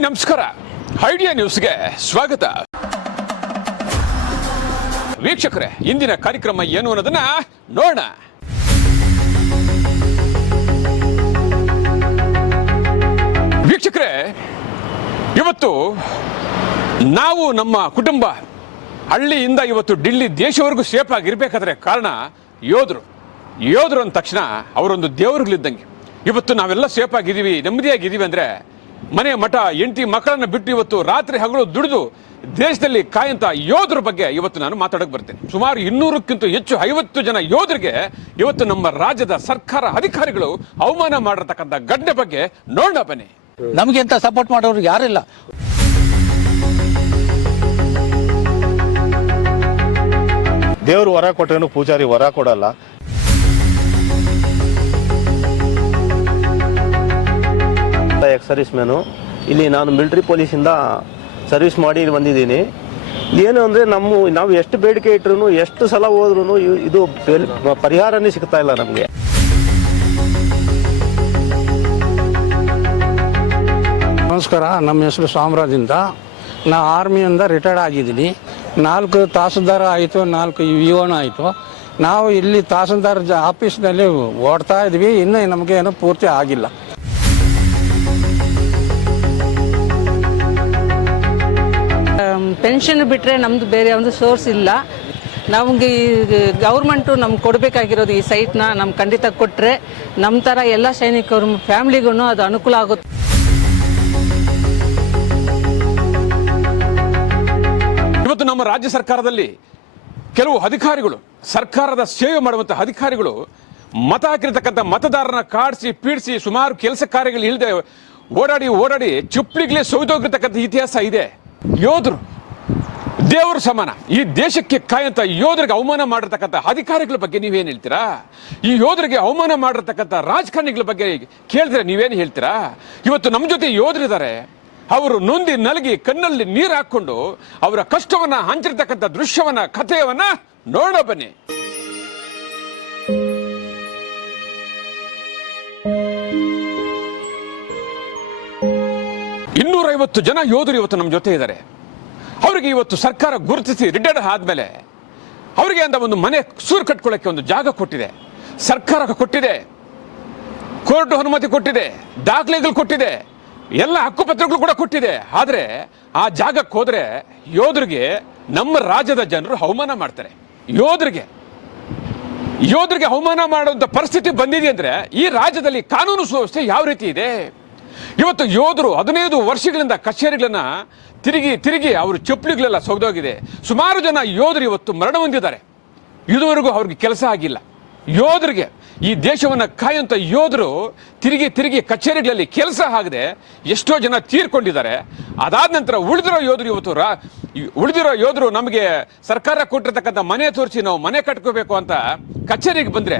Hi ನಮಸ್ಕಾರ. Idea ನ್ಯೂಸ್ಗೆ ಸ್ವಾಗತ. ವೀಕ್ಷಕರೇ, ಇಂದಿನ ಕಾರ್ಯಕ್ರಮ ಏನು ಅನ್ನೋದನ್ನ ನೋಡೋಣ. ವೀಕ್ಷಕರೇ, ಇವತ್ತು ನಾವು ನಮ್ಮ ಕುಟುಂಬ ಹಳ್ಳಿಯಿಂದ ಇವತ್ತು ಡಿಲ್ಲಿ ದೇಶವರೆಗೂ ಸೇಫ್ ಆಗಿರ್ಬೇಕಾದ್ರೆ ಕಾರಣ ಯೋಧರು ಅಂದ ತಕ್ಷಣ ಅವರೊಂದು ದೇವರುಗಳಿದ್ದಂಗೆ. ಇವತ್ತು ನಾವೆಲ್ಲ ಸೇಫ್ ಆಗಿದ್ದೀವಿ, ನೆಮ್ಮದಿಯಾಗಿದ್ದೀವಿ ಅಂದರೆ ಮನೆ ಮಠ ಹೆಂಡತಿ ಮಕ್ಕಳನ್ನ ಬಿಟ್ಟು ಇವತ್ತು ರಾತ್ರಿ ಹಗಲು ದುಡಿದು ದೇಶದಲ್ಲಿ ಕಾಯಂತ ಯೋಧರ ಬಗ್ಗೆ ಇವತ್ತು ನಾನು ಮಾತಾಡಕ್ಕೆ ಬರ್ತೇನೆ. ಸುಮಾರು 200ಕ್ಕಿಂತ ಹೆಚ್ಚು 50 ಜನ ಯೋಧರಿಗೆ ಇವತ್ತು ನಮ್ಮ ರಾಜ್ಯದ ಸರ್ಕಾರ ಅಧಿಕಾರಿಗಳು ಅವಮಾನ ಮಾಡಿರ್ತಕ್ಕಂಥ ಘಟನೆ ಬಗ್ಗೆ ನೋಡೋಣ ಬನ್ನಿ. ನಮಗೆ ಅಂತ ಸಪೋರ್ಟ್ ಮಾಡೋರು ಯಾರಿಲ್ಲ. ದೇವರು ವರ ಕೊಟ್ಟರೇನು ಪೂಜಾರಿ ವರ ಕೊಡಲ್ಲ. ಎಕ್ಸ್ ಸರ್ವಿಸ್ ಮ್ಯಾನು, ಇಲ್ಲಿ ನಾನು ಮಿಲಿಟರಿ ಪೊಲೀಸಿಂದ ಸರ್ವಿಸ್ ಮಾಡಿ ಬಂದಿದ್ದೀನಿ. ಏನು ಅಂದರೆ ನಾವು ಎಷ್ಟು ಬೇಡಿಕೆ ಇಟ್ಟರು, ಎಷ್ಟು ಸಲ ಹೋದ್ರೂ ಇದು ಪರಿಹಾರನೇ ಸಿಗ್ತಾ ಇಲ್ಲ ನಮಗೆ. ನಮಸ್ಕಾರ, ನಮ್ಮ ಹೆಸರು ಸಾಮ್ರಾಜ್ ಅಂತ. ನಾ ಆರ್ಮಿಯಿಂದ ರಿಟೈರ್ಡ್ ಆಗಿದ್ದೀನಿ. 4 ತಹಸೀಲ್ದಾರ್ ಆಯಿತು, 4 ವಿಒನ ಆಯಿತು. ನಾವು ಇಲ್ಲಿ ತಹಸೀಲ್ದಾರ್ ಆಫೀಸ್ನಲ್ಲಿ ಓಡ್ತಾ ಇದ್ವಿ. ಇನ್ನೂ ನಮಗೆ ಏನೂ ಪೂರ್ತಿ ಆಗಿಲ್ಲ. ಪೆನ್ಷನ್ ಬಿಟ್ಟರೆ ನಮ್ಮದು ಬೇರೆ ಒಂದು ಸೋರ್ಸ್ ಇಲ್ಲ. ನಮಗೆ ಗೌರ್ಮೆಂಟು ನಮ್ಗೆ ಕೊಡಬೇಕಾಗಿರೋದು ಈ ಸೈಟ್ನ ನಮ್ಗೆ ಖಂಡಿತ ಕೊಟ್ಟರೆ ನಮ್ಮ ಥರ ಎಲ್ಲ ಸೈನಿಕರು ಫ್ಯಾಮ್ಲಿಗೂ ಅದು ಅನುಕೂಲ ಆಗುತ್ತೆ. ಇವತ್ತು ನಮ್ಮ ರಾಜ್ಯ ಸರ್ಕಾರದಲ್ಲಿ ಕೆಲವು ಅಧಿಕಾರಿಗಳು, ಸರ್ಕಾರದ ಸೇವೆ ಮಾಡುವಂಥ ಅಧಿಕಾರಿಗಳು ಮತ ಹಾಕಿರ್ತಕ್ಕಂಥ ಮತದಾರರನ್ನ ಕಾಡಿಸಿ ಪೀಡಿಸಿ ಸುಮಾರು ಕೆಲಸ ಕಾರ್ಯಗಳು ಇಲ್ಲದೆ ಓಡಾಡಿ ಚುಪ್ಲಿಗ್ಲೇ ಸೌದೋಗಿರ್ತಕ್ಕಂಥ ಇತಿಹಾಸ ಇದೆ. ಯೋಧರು ದೇವರ ಸಮಾನ. ಈ ದೇಶಕ್ಕೆ ಕಾಯಂತ ಯೋಧರಿಗೆ ಅವಮಾನ ಮಾಡಿರ್ತಕ್ಕಂಥ ಅಧಿಕಾರಿಗಳ ಬಗ್ಗೆ ನೀವೇನು ಹೇಳ್ತೀರಾ? ಈ ಯೋಧರಿಗೆ ಅವಮಾನ ಮಾಡಿರ್ತಕ್ಕಂಥ ರಾಜಕಾರಣಿಗಳ ಬಗ್ಗೆ ಕೇಳಿದ್ರೆ ನೀವೇನು ಹೇಳ್ತೀರಾ? ಇವತ್ತು ನಮ್ಮ ಜೊತೆ ಯೋಧರಿದ್ದಾರೆ. ಅವರು ನೊಂದಿ ನಲಗಿ ಕಣ್ಣಲ್ಲಿ ನೀರು ಹಾಕೊಂಡು ಅವರ ಕಷ್ಟವನ್ನ ಹಂಚಿರ್ತಕ್ಕಂಥ ದೃಶ್ಯವನ್ನ, ಕಥೆಯವನ್ನ ನೋಡೋ ಬನ್ನಿ. ಇನ್ನೂರೈವತ್ತು ಜನ ಯೋಧರು ಇವತ್ತು ನಮ್ಮ ಜೊತೆ ಇದ್ದಾರೆ. ಅವರಿಗೆ ಇವತ್ತು ಸರ್ಕಾರ ಗುರುತಿಸಿ ರಿಟೈರ್ಡ್ ಆದ್ಮೇಲೆ ಅವರಿಗೆ ಅಂತ ಒಂದು ಮನೆ ಸೂರು ಕಟ್ಕೊಳ್ಳೋಕೆ ಒಂದು ಜಾಗ ಕೊಟ್ಟಿದೆ, ಸರ್ಕಾರ ಕೊಟ್ಟಿದೆ, ಕೋರ್ಟ್ ಅನುಮತಿ ಕೊಟ್ಟಿದೆ, ದಾಖಲೆಗಳು ಕೊಟ್ಟಿದೆ, ಎಲ್ಲ ಹಕ್ಕುಪತ್ರಗಳು ಕೂಡ ಕೊಟ್ಟಿದೆ. ಆದರೆ ಆ ಜಾಗಕ್ಕೆ ಹೋದ್ರೆ ಯೋಧರಿಗೆ ನಮ್ಮ ರಾಜ್ಯದ ಜನರು ಅವಮಾನ ಮಾಡ್ತಾರೆ. ಯೋಧರಿಗೆ ಅವಮಾನ ಮಾಡುವಂತ ಪರಿಸ್ಥಿತಿ ಬಂದಿದೆ ಅಂದ್ರೆ ಈ ರಾಜ್ಯದಲ್ಲಿ ಕಾನೂನು ಸುವ್ಯವಸ್ಥೆ ಯಾವ ರೀತಿ ಇದೆ? ಇವತ್ತು ಯೋಧರು 15 ವರ್ಷಗಳಿಂದ ಕಚೇರಿಗಳನ್ನ ತಿರುಗಿ ಅವರು ಚಪ್ಪಲಿಗಳೆಲ್ಲ ಸೊಗದೋಗಿದೆ. ಸುಮಾರು ಜನ ಯೋಧರು ಇವತ್ತು ಮರಣ ಹೊಂದಿದ್ದಾರೆ. ಇದುವರೆಗೂ ಅವ್ರಿಗೆ ಕೆಲಸ ಆಗಿಲ್ಲ. ಯೋಧರಿಗೆ, ಈ ದೇಶವನ್ನು ಕಾಯುವಂಥ ಯೋಧರು ತಿರುಗಿ ಕಚೇರಿಗಳಲ್ಲಿ ಕೆಲಸ ಆಗದೆ ಎಷ್ಟೋ ಜನ ತೀರ್ಕೊಂಡಿದ್ದಾರೆ. ಅದಾದ ನಂತರ ಉಳಿದಿರೋ ಯೋಧರು ನಮಗೆ ಸರ್ಕಾರ ಕೊಟ್ಟಿರ್ತಕ್ಕಂಥ ಮನೆ ತೋರಿಸಿ ನಾವು ಮನೆ ಕಟ್ಕೋಬೇಕು ಅಂತ ಕಚೇರಿಗೆ ಬಂದ್ರೆ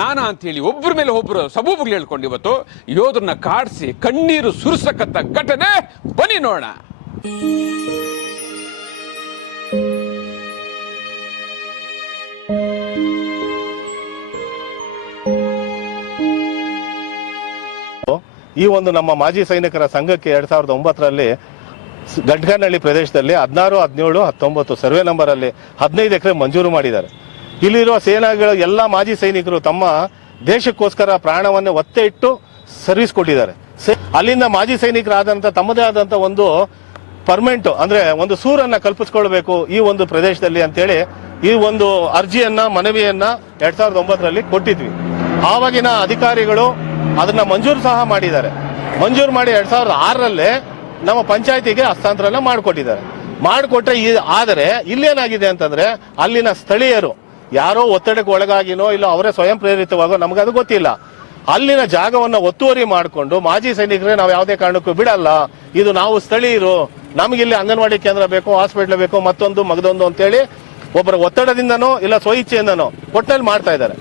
ನಾನಾ ಅಂತೇಳಿ ಒಬ್ಬರ ಮೇಲೆ ಒಬ್ಬರು ಸಬೂಬುಗಳು ಹೇಳ್ಕೊಂಡು ಇವತ್ತು ಯೋಧರನ್ನ ಕಾಡಿಸಿ ಕಣ್ಣೀರು ಸುರಿಸತಕ್ಕಂಥ ಘಟನೆ ಬನ್ನಿ ನೋಡೋಣ. ಈ ಒಂದು ನಮ್ಮ ಮಾಜಿ ಸೈನಿಕರ ಸಂಘಕ್ಕೆ 2009ರಲ್ಲಿ ಗಡ್ಕನಹಳ್ಳಿ ಪ್ರದೇಶದಲ್ಲಿ 16, 17, 19 ಸರ್ವೆ ನಂಬರ್ ಅಲ್ಲಿ 15 ಎಕರೆ ಮಂಜೂರು ಮಾಡಿದ್ದಾರೆ. ಇಲ್ಲಿರುವ ಸೇನಾಗಳ ಎಲ್ಲ ಮಾಜಿ ಸೈನಿಕರು ತಮ್ಮ ದೇಶಕ್ಕೋಸ್ಕರ ಪ್ರಾಣವನ್ನು ಒತ್ತೆ ಇಟ್ಟು ಸರ್ವಿಸ್ ಕೊಟ್ಟಿದ್ದಾರೆ. ಅಲ್ಲಿಂದ ಮಾಜಿ ಸೈನಿಕರಾದಂಥ ತಮ್ಮದೇ ಆದಂಥ ಒಂದು ಪರ್ಮನೆಂಟ್ ಅಂದ್ರೆ ಒಂದು ಸೂರನ್ನ ಕಲ್ಪಿಸ್ಕೊಳ್ಬೇಕು ಈ ಒಂದು ಪ್ರದೇಶದಲ್ಲಿ ಅಂತೇಳಿ ಈ ಒಂದು ಅರ್ಜಿಯನ್ನ, ಮನವಿಯನ್ನ 2009ರಲ್ಲಿ ಕೊಟ್ಟಿದ್ವಿ. ಆವಾಗಿನ ಅಧಿಕಾರಿಗಳು ಅದನ್ನ ಮಂಜೂರು ಸಹ ಮಾಡಿದ್ದಾರೆ. ಮಂಜೂರು ಮಾಡಿ 2006ರಲ್ಲೇ ನಮ್ಮ ಪಂಚಾಯತಿಗೆ ಹಸ್ತಾಂತರನ ಮಾಡಿಕೊಟ್ಟಿದ್ದಾರೆ. ಮಾಡಿಕೊಟ್ರೆ ಆದರೆ ಇಲ್ಲೇನಾಗಿದೆ ಅಂತಂದ್ರೆ ಅಲ್ಲಿನ ಸ್ಥಳೀಯರು ಯಾರೋ ಒತ್ತಡಕ್ಕೆ ಒಳಗಾಗಿನೋ ಇಲ್ಲ ಅವರೇ ಸ್ವಯಂ ಪ್ರೇರಿತವಾಗೋ ನಮಗದು ಗೊತ್ತಿಲ್ಲ, ಅಲ್ಲಿನ ಜಾಗವನ್ನ ಒತ್ತುವರಿ ಮಾಡಿಕೊಂಡು ಮಾಜಿ ಸೈನಿಕರೇ ನಾವು ಯಾವುದೇ ಕಾರಣಕ್ಕೂ ಬಿಡಲ್ಲ, ಇದು ನಾವು ಸ್ಥಳೀಯರು, ನಮಗಿಲ್ಲಿ ಅಂಗನವಾಡಿ ಕೇಂದ್ರ ಬೇಕು, ಹಾಸ್ಪಿಟ್ಲ್ ಬೇಕು, ಮತ್ತೊಂದು ಮಗದೊಂದು ಅಂತೇಳಿ ಒಬ್ಬರ ಒತ್ತಡದಿಂದನೋ ಇಲ್ಲ ಸ್ವಇಚ್ಛೆಯಿಂದನೋ ಒಟ್ಟಲ್ಲಿ ಮಾಡ್ತಾ ಇದ್ದಾರೆ.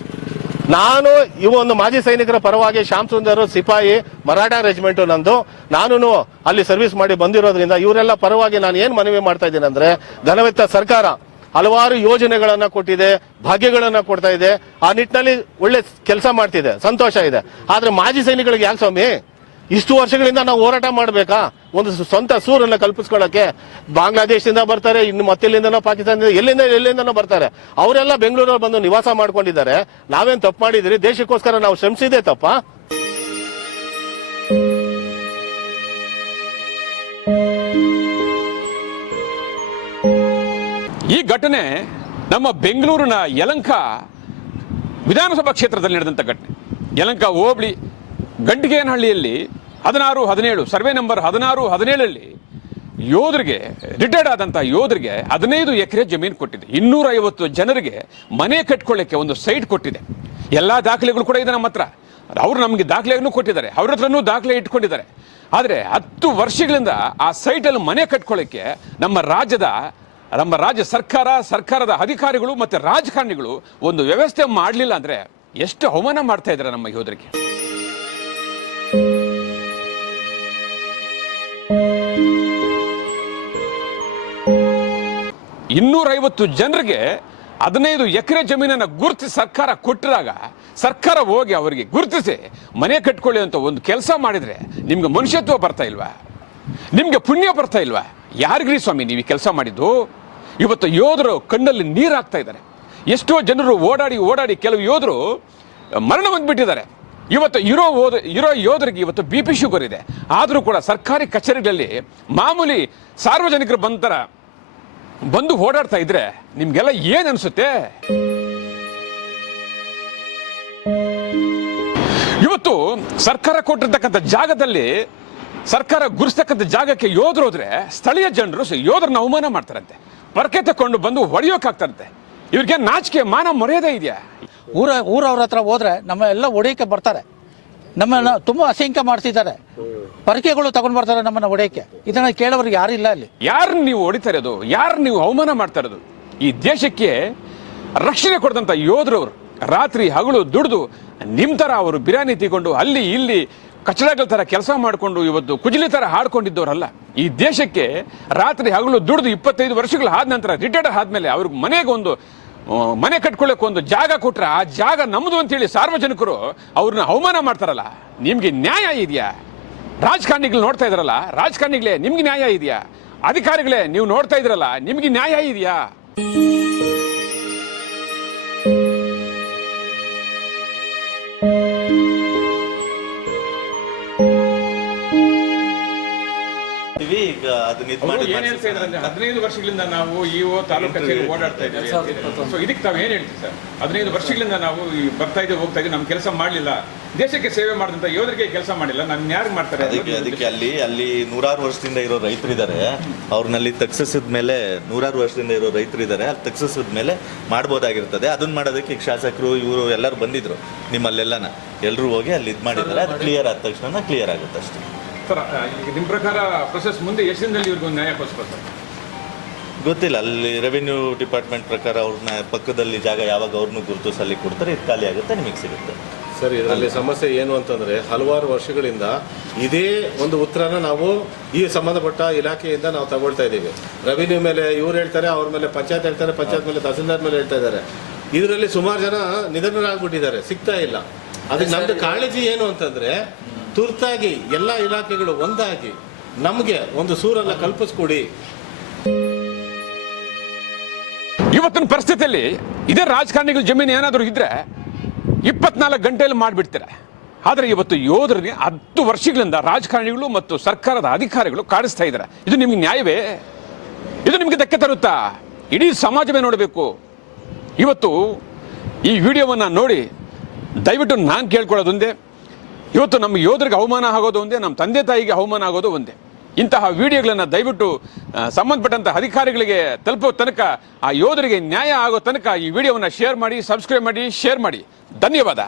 ನಾನು ಒಂದು ಮಾಜಿ ಸೈನಿಕರ ಪರವಾಗಿ ಶ್ಯಾಮ್ ಸುಂದರ್ ಸಿಪಾಯಿ ಮರಾಠ ರೆಜಿಮೆಂಟ್ ನಂದು, ನಾನು ಅಲ್ಲಿ ಸರ್ವಿಸ್ ಮಾಡಿ ಬಂದಿರೋದ್ರಿಂದ ಇವರೆಲ್ಲ ಪರವಾಗಿ ನಾನು ಏನ್ ಮನವಿ ಮಾಡ್ತಾ ಇದ್ದೀನಿ ಅಂದ್ರೆ, ಘನವೆತ್ತ ಸರ್ಕಾರ ಹಲವಾರು ಯೋಜನೆಗಳನ್ನ ಕೊಟ್ಟಿದೆ, ಭಾಗ್ಯಗಳನ್ನ ಕೊಡ್ತಾ ಇದೆ, ಆ ನಿಟ್ಟಿನಲ್ಲಿ ಒಳ್ಳೆ ಕೆಲಸ ಮಾಡ್ತಿದೆ, ಸಂತೋಷ ಇದೆ. ಆದ್ರೆ ಮಾಜಿ ಸೈನಿಕರಿಗೆ ಯಾಕೆ ಸ್ವಾಮಿ ಇಷ್ಟು ವರ್ಷಗಳಿಂದ ನಾವು ಹೋರಾಟ ಮಾಡಬೇಕಾ ಒಂದು ಸ್ವಂತ ಸೂರನ್ನ ಕಲ್ಪಿಸ್ಕೊಳ್ಳೋಕೆ? ಬಾಂಗ್ಲಾದೇಶದಿಂದ ಬರ್ತಾರೆ, ಇನ್ನು ಮತ್ತೆಲ್ಲಿಂದನೋ ಪಾಕಿಸ್ತಾನದಿಂದ ಎಲ್ಲಿಂದನೋ ಬರ್ತಾರೆ. ಅವರೆಲ್ಲ ಬೆಂಗಳೂರಲ್ಲಿ ಬಂದು ನಿವಾಸ ಮಾಡ್ಕೊಂಡಿದ್ದಾರೆ. ನಾವೇನ್ ತಪ್ಪು ಮಾಡಿದಿರಿ? ದೇಶಕ್ಕೋಸ್ಕರ ನಾವು ಶ್ರಮಿಸಿದೆ ತಪ್ಪ? ಈ ಘಟನೆ ನಮ್ಮ ಬೆಂಗಳೂರಿನ ಯಲಹಂಕ ವಿಧಾನಸಭಾ ಕ್ಷೇತ್ರದಲ್ಲಿ ನಡೆದಂಥ ಘಟನೆ. ಯಲಹಂಕ ಹೋಬಳಿ ಗಂಡಿಗೇನಹಳ್ಳಿಯಲ್ಲಿ 16-17 ಸರ್ವೆ ನಂಬರ್ 16-17 ಯೋಧರಿಗೆ, ರಿಟೈರ್ಡ್ ಆದಂಥ ಯೋಧರಿಗೆ 15 ಎಕರೆ ಜಮೀನು ಕೊಟ್ಟಿದೆ. 250 ಜನರಿಗೆ ಮನೆ ಕಟ್ಕೊಳ್ಳೋಕ್ಕೆ ಒಂದು ಸೈಟ್ ಕೊಟ್ಟಿದೆ. ಎಲ್ಲ ದಾಖಲೆಗಳು ಕೂಡ ಇದೆ ನಮ್ಮ ಹತ್ರ. ಅವರು ನಮಗೆ ದಾಖಲೆಯನ್ನು ಕೊಟ್ಟಿದ್ದಾರೆ, ಅವ್ರ ಹತ್ರನೂ ದಾಖಲೆ ಇಟ್ಕೊಂಡಿದ್ದಾರೆ. ಆದರೆ 10 ವರ್ಷಗಳಿಂದ ಆ ಸೈಟಲ್ಲಿ ಮನೆ ಕಟ್ಕೊಳ್ಳೋಕ್ಕೆ ನಮ್ಮ ರಾಜ್ಯ ಸರ್ಕಾರದ ಅಧಿಕಾರಿಗಳು ಮತ್ತು ರಾಜಕಾರಣಿಗಳು ಒಂದು ವ್ಯವಸ್ಥೆ ಮಾಡಲಿಲ್ಲ ಅಂದರೆ ಎಷ್ಟು ಅವಮಾನ ಮಾಡ್ತಾ ಇದ್ದಾರೆ ನಮ್ಮ ಯೋಧರಿಗೆ. 250 ಜನರಿಗೆ 15 ಎಕರೆ ಜಮೀನನ್ನು ಗುರುತಿಸಿ ಸರ್ಕಾರ ಕೊಟ್ಟಿರಾಗ ಸರ್ಕಾರ ಹೋಗಿ ಅವರಿಗೆ ಗುರುತಿಸಿ ಮನೆ ಕಟ್ಕೊಳ್ಳಿ ಅಂತ ಒಂದು ಕೆಲಸ ಮಾಡಿದ್ರೆ ನಿಮ್ಗೆ ಮನುಷ್ಯತ್ವ ಬರ್ತಾ ಇಲ್ವಾ? ನಿಮ್ಗೆ ಪುಣ್ಯ ಬರ್ತಾ ಇಲ್ವಾ? ಯಾರಿಗ್ರಿ ಸ್ವಾಮಿ ನೀವು ಕೆಲಸ ಮಾಡಿದ್ದು? ಇವತ್ತು ಯೋಧರು ಕಣ್ಣಲ್ಲಿ ನೀರು ಹಾಕ್ತಾ ಇದ್ದಾರೆ. ಎಷ್ಟೋ ಜನರು ಓಡಾಡಿ ಕೆಲವು ಯೋಧರು ಮರಣ ಹೊಂದ್ಬಿಟ್ಟಿದ್ದಾರೆ. ಇವತ್ತು ಇರೋ ಯೋಧರಿಗೆ ಇವತ್ತು BP ಶುಗರ್ ಇದೆ. ಆದರೂ ಕೂಡ ಸರ್ಕಾರಿ ಕಚೇರಿಗಳಲ್ಲಿ ಮಾಮೂಲಿ ಸಾರ್ವಜನಿಕರು ಬಂದು ಓಡಾಡ್ತಾ ಇದ್ರೆ ನಿಮ್ಗೆಲ್ಲ ಏನ್ ಅನ್ಸುತ್ತೆ? ಇವತ್ತು ಸರ್ಕಾರ ಕೊಟ್ಟಿರ್ತಕ್ಕಂಥ ಜಾಗದಲ್ಲಿ, ಸರ್ಕಾರ ಗುರುಸ್ತಕ್ಕಂಥ ಜಾಗಕ್ಕೆ ಯೋಧರು ಹೋದ್ರೆ ಸ್ಥಳೀಯ ಜನರು ಯೋಧರನ್ನ ಅವಮಾನ ಮಾಡ್ತಾರಂತೆ, ಪರಕೆ ತಕೊಂಡು ಬಂದು ಹೊಡೆಯೋಕ್ಕಾಗ್ತಾರಂತೆ. ಇವ್ರಿಗೆ ನಾಚಿಕೆ ಮಾನ ಮರ್ಯಾದೆ ಇದೆಯಾ? ಊರವ್ರ ಹತ್ರ ಹೋದ್ರೆ ನಮ್ಮ ಎಲ್ಲ ಹೊಡೆಯಕ್ಕೆ ಬರ್ತಾರೆ, ನಮ್ಮನ್ನ ತುಂಬಾ ಅಸಹ್ಯ ಮಾಡ್ತಿದ್ದಾರೆ. ಪರಕೆಗಳು ತಗೊಂಡ್ ಬರ್ತಾರೆ ನಮ್ಮನ್ನ ಹೊಡೆಯಕ್ಕೆ. ಇದನ್ನ ಕೇಳೋರಿಗೆ ಯಾರು ಇಲ್ಲ ಅಲ್ಲಿ. ಯಾರು ನೀವು ಹೊಡಿತಾ ಇರೋದು? ಯಾರು ನೀವು ಅವಮಾನ ಮಾಡ್ತಾ ಇರೋದು? ಈ ದೇಶಕ್ಕೆ ರಕ್ಷಣೆ ಕೊಡದಂತ ಯೋಧರವರು ರಾತ್ರಿ ಹಗಲು ದುಡಿದು ನಿಮ್ ತರ ಅವರು ಬಿರಿಯಾನಿ ತಿಕೊಂಡು ಅಲ್ಲಿ ಇಲ್ಲಿ ಕಚಡಗಳ ತರ ಕೆಲಸ ಮಾಡಿಕೊಂಡು ಇವತ್ತು ಕುಜಲಿ ತರ ಹಾಡ್ಕೊಂಡಿದ್ದವರಲ್ಲ. ಈ ದೇಶಕ್ಕೆ ರಾತ್ರಿ ಹಗಲು ದುಡಿದು 25 ವರ್ಷಗಳು ಆದ ನಂತರ ರಿಟೈರ್ಡ್ ಆದ್ಮೇಲೆ ಅವ್ರಿಗೆ ಮನೆ ಕಟ್ಕೊಳ್ಳೋಕೆ ಒಂದು ಜಾಗ ಕೊಟ್ರೆ ಆ ಜಾಗ ನಮ್ದು ಅಂತೇಳಿ ಸಾರ್ವಜನಿಕರು ಅವ್ರನ್ನ ಅವಮಾನ ಮಾಡ್ತಾರಲ್ಲ, ನಿಮ್ಗೆ ನ್ಯಾಯ ಇದೆಯಾ? ರಾಜಕಾರಣಿಗಳು ನೋಡ್ತಾ ಇದ್ರಲ್ಲ, ರಾಜಕಾರಣಿಗಳೇ ನಿಮ್ಗೆ ನ್ಯಾಯ ಇದೆಯಾ? ಅಧಿಕಾರಿಗಳೇ ನೀವು ನೋಡ್ತಾ ಇದ್ರಲ್ಲ, ನಿಮ್ಗೆ ನ್ಯಾಯ ಇದೆಯಾ? ಈಗ ಅದನ್ನ ಇದು ಮಾಡಿ 15 ವರ್ಷಗಳಿಂದ ನಾವು ತಾಲೂಕು ಕಚೇರಿ ಓಡಾಡ್ತಾ ಇದ್ದೀವಿ. ಸೊ ಇದಕ್ಕೆ ತಾವು ಏನ್ ಹೇಳ್ತೀವಿ ಸರ್? 15 ವರ್ಷಗಳಿಂದ ನಾವು ಬರ್ತಾ ಇದ್ದೀವಿ, ಹೋಗ್ತಾ ಇದ್ದೀವಿ, ನಮ್ ಕೆಲಸ ಮಾಡ್ಲಿಲ್ಲ, ದೇಶಕ್ಕೆ ಸೇವೆ ಮಾಡಿದಂತ ಯೋಧರಿಗೆ ಕೆಲಸ ಮಾಡಿಲ್ಲ, ನಾನು ಯಾರು ಮಾಡ್ತಾರೆ? ಅದಕ್ಕೆ ಅಲ್ಲಿ 100 ವರ್ಷದಿಂದ ಇರೋ ರೈತರಿದ್ದಾರೆ. ಅವ್ರನ್ನಲ್ಲಿ ತಗ್ಸಿಸಿದ ಮೇಲೆ 100 ವರ್ಷದಿಂದ ಇರೋ ರೈತರಿದ್ದಾರೆ, ಅಲ್ಲಿ ತಗ್ಸಿಸಿದ ಮೇಲೆ ಮಾಡ್ಬೋದಾಗಿರ್ತದೆ. ಅದನ್ನ ಮಾಡೋದಕ್ಕೆ ಈಗ ಶಾಸಕರು ಇವರು ಎಲ್ಲರೂ ಬಂದಿದ್ರು ನಿಮ್ಮಲ್ಲೆಲ್ಲನ, ಎಲ್ಲರೂ ಹೋಗಿ ಅಲ್ಲಿ ಇದು ಮಾಡಿದ್ದಾರೆ. ಅದು ಕ್ಲಿಯರ್ ಆದ ತಕ್ಷಣ ಕ್ಲಿಯರ್ ಆಗುತ್ತೆ ಅಷ್ಟೇ. ಸರ್, ನಿಮ್ಮ ಪ್ರಕಾರ ಪ್ರೊಸೆಸ್ ಮುಂದೆ ಎಷ್ಟು ದಿನದಲ್ಲಿ ಇವ್ರಿಗೊಂದು ನ್ಯಾಯಕ್ಕೋಸ್ಕರ ಸರ್? ಗೊತ್ತಿಲ್ಲ. ಅಲ್ಲಿ ರೆವಿನ್ಯೂ ಡಿಪಾರ್ಟ್ಮೆಂಟ್ ಪ್ರಕಾರ ಅವ್ರನ್ನ ಪಕ್ಕದಲ್ಲಿ ಜಾಗ ಯಾವಾಗ ಅವ್ರನ್ನೂ ಗುರುತಿಸಲ್ಲಿ ಕೊಡ್ತಾರೆ, ಇದು ಖಾಲಿ ಆಗುತ್ತೆ, ನಿಮಗೆ ಸಿಗುತ್ತೆ. ಸರ್, ಇದರಲ್ಲಿ ಸಮಸ್ಯೆ ಏನು ಅಂತಂದ್ರೆ ಹಲವಾರು ವರ್ಷಗಳಿಂದ ಇದೇ ಒಂದು ಉತ್ತರನ ನಾವು ಈ ಸಂಬಂಧಪಟ್ಟ ಇಲಾಖೆಯಿಂದ ನಾವು ತಗೊಳ್ತಾ ಇದ್ದೀವಿ. ರೆವಿನ್ಯೂ ಮೇಲೆ ಇವ್ರು ಹೇಳ್ತಾರೆ, ಅವ್ರ ಮೇಲೆ ಪಂಚಾಯತ್ ಹೇಳ್ತಾರೆ, ಪಂಚಾಯತ್ ಮೇಲೆ ತಹಸೀಲ್ದಾರ್ ಮೇಲೆ ಹೇಳ್ತಾ ಇದ್ದಾರೆ. ಇದರಲ್ಲಿ ಸುಮಾರು ಜನ ನಿಧನರಾಗ್ಬಿಟ್ಟಿದ್ದಾರೆ, ಸಿಗ್ತಾ ಇಲ್ಲ. ಅದಕ್ಕೆ ನಮ್ದು ಕಾಳಜಿ ಏನು ಅಂತಂದ್ರೆ ತುರ್ತಾಗಿ ಎಲ್ಲ ಇಲಾಖೆಗಳು ಒಂದಾಗಿ ನಮಗೆ ಒಂದು ಸೂರನ್ನ ಕಲ್ಪಿಸ್ಕೊಡಿ. ಇವತ್ತಿನ ಪರಿಸ್ಥಿತಿಯಲ್ಲಿ ಇದೇ ರಾಜಕಾರಣಿಗಳ ಜಮೀನು ಏನಾದರೂ ಇದ್ರೆ 24 ಗಂಟೆಯಲ್ಲಿ ಮಾಡಿಬಿಡ್ತಾರೆ. ಆದರೆ ಇವತ್ತು ಯೋಧರಿಗೆ 10 ವರ್ಷಗಳಿಂದ ರಾಜಕಾರಣಿಗಳು ಮತ್ತು ಸರ್ಕಾರದ ಅಧಿಕಾರಿಗಳು ಕಾಡಿಸ್ತಾ ಇದ್ದಾರೆ. ಇದು ನಿಮ್ಗೆ ನ್ಯಾಯವೇ? ಇದು ನಿಮ್ಗೆ ಧಕ್ಕೆ ತರುತ್ತಾ? ಇಡೀ ಸಮಾಜವೇ ನೋಡಬೇಕು. ಇವತ್ತು ಈ ವಿಡಿಯೋವನ್ನು ನೋಡಿ ದಯವಿಟ್ಟು ನಾನು ಕೇಳ್ಕೊಳ್ಳೋದೊಂದೇ, ಇವತ್ತು ನಮ್ಮ ಯೋಧರಿಗೆ ಅವಮಾನ ಆಗೋದು ಒಂದೇ, ನಮ್ಮ ತಂದೆ ತಾಯಿಗೆ ಅವಮಾನ ಆಗೋದು ಒಂದೇ. ಇಂತಹ ವಿಡಿಯೋಗಳನ್ನು ದಯವಿಟ್ಟು ಸಂಬಂಧಪಟ್ಟಂಥ ಅಧಿಕಾರಿಗಳಿಗೆ ತಲುಪೋ ತನಕ, ಆ ಯೋಧರಿಗೆ ನ್ಯಾಯ ಆಗೋ ತನಕ ಈ ವಿಡಿಯೋವನ್ನು ಶೇರ್ ಮಾಡಿ, ಸಬ್ಸ್ಕ್ರೈಬ್ ಮಾಡಿ, ಶೇರ್ ಮಾಡಿ. ಧನ್ಯವಾದ.